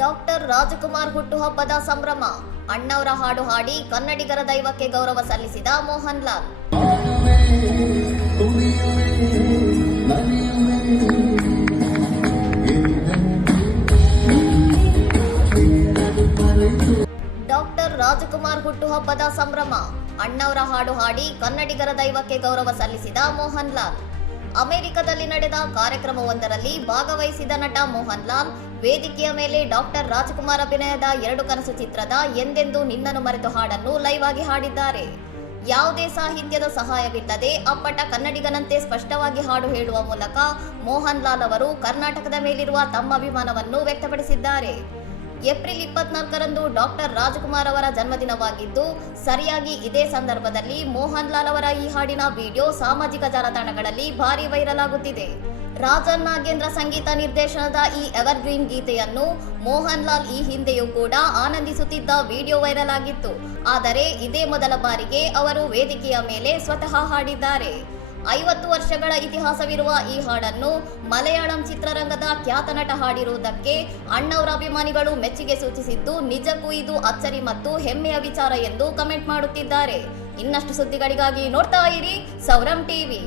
Doctor Rajkumar ಹುಟ್ಟುಹಬ್ಬದ ಸಂಭ್ರಮ. ಅಣ್ಣವರ ಹಾಡು ಹಾಡಿ ಕನ್ನಡಿಗರ ದೈವಕ್ಕೆ ಗೌರವ ಸಲ್ಲಿಸಿದ ಮೋಹನ್ ಲಾಲ್. ಡಾಕ್ಟರ್ ರಾಜಕುಮಾರ್ ಹುಟ್ಟುಹಬ್ಬದ ಸಂಭ್ರಮ. ಅಣ್ಣವರ ಹಾಡು ಹಾಡಿ ಕನ್ನಡಿಗರ ದೈವಕ್ಕೆ ಗೌರವ ಸಲ್ಲಿಸಿದ ಮೋಹನ್ ಲಾಲ್. ಅಮೆರಿಕದಲ್ಲಿ ನಡೆದ ಕಾರ್ಯಕ್ರಮವೊಂದರಲ್ಲಿ ಭಾಗವಹಿಸಿದ ನಟ ಮೋಹನ್ ಲಾಲ್ ವೇದಿಕೆಯ ಮೇಲೆ ಡಾಕ್ಟರ್ ರಾಜಕುಮಾರ್ ಅಭಿನಯದ 2 ಕನಸು ಚಿತ್ರದ ಎಂದೆಂದೂ ನಿನ್ನನ್ನು ಮರೆತು ಹಾಡನ್ನು ಲೈವ್ ಆಗಿ ಹಾಡಿದ್ದಾರೆ. ಯಾವುದೇ ಸಾಹಿತ್ಯದ ಸಹಾಯವಿಲ್ಲದೆ ಅಪ್ಪಟ ಕನ್ನಡಿಗನಂತೆ ಸ್ಪಷ್ಟವಾಗಿ ಹಾಡು ಹೇಳುವ ಮೂಲಕ ಮೋಹನ್ ಲಾಲ್ ಅವರು ಕರ್ನಾಟಕದ ಮೇಲಿರುವ ತಮ್ಮ ಅಭಿಮಾನವನ್ನು ವ್ಯಕ್ತಪಡಿಸಿದ್ದಾರೆ. ಏಪ್ರಿಲ್ 24ರಂದು ಡಾಕ್ಟರ್ ರಾಜಕುಮಾರ್ ಅವರ ಜನ್ಮದಿನವಾಗಿದ್ದು, ಸರಿಯಾಗಿ ಇದೇ ಸಂದರ್ಭದಲ್ಲಿ ಮೋಹನ್ ಲಾಲ್ ಅವರ ಈ ಹಾಡಿನ ವಿಡಿಯೋ ಸಾಮಾಜಿಕ ಜಾಲತಾಣಗಳಲ್ಲಿ ಭಾರಿ ವೈರಲ್ ಆಗುತ್ತಿದೆ. ರಾಜನ್ ನಾಗೇಂದ್ರ ಸಂಗೀತ ನಿರ್ದೇಶನದ ಈ ಎವರ್ಗ್ರೀನ್ ಗೀತೆಯನ್ನು ಮೋಹನ್ ಲಾಲ್ ಈ ಹಿಂದೆಯೂ ಕೂಡ ಆನಂದಿಸುತ್ತಿದ್ದ ವಿಡಿಯೋ ವೈರಲ್ ಆಗಿತ್ತು. ಆದರೆ ಇದೇ ಮೊದಲ ಬಾರಿಗೆ ಅವರು ವೇದಿಕೆಯ ಮೇಲೆ ಸ್ವತಃ ಹಾಡಿದ್ದಾರೆ. 50 ವರ್ಷಗಳ ಇತಿಹಾಸವಿರುವ ಈ ಹಾಡನ್ನು ಮಲಯಾಳಂ ಚಿತ್ರರಂಗದ ಖ್ಯಾತ ನಟ ಹಾಡಿರುವುದಕ್ಕೆ ಅಣ್ಣವರ ಅಭಿಮಾನಿಗಳು ಮೆಚ್ಚುಗೆ ಸೂಚಿಸಿದ್ದು ನಿಜಕ್ಕೂ ಇದು ಅಚ್ಚರಿ ಮತ್ತು ಹೆಮ್ಮೆಯ ವಿಚಾರ ಎಂದು ಕಮೆಂಟ್ ಮಾಡುತ್ತಿದ್ದಾರೆ. ಇನ್ನಷ್ಟು ಸುದ್ದಿಗಳಿಗಾಗಿ ನೋಡ್ತಾ ಇರಿ ಸೌರಂ ಟಿವಿ.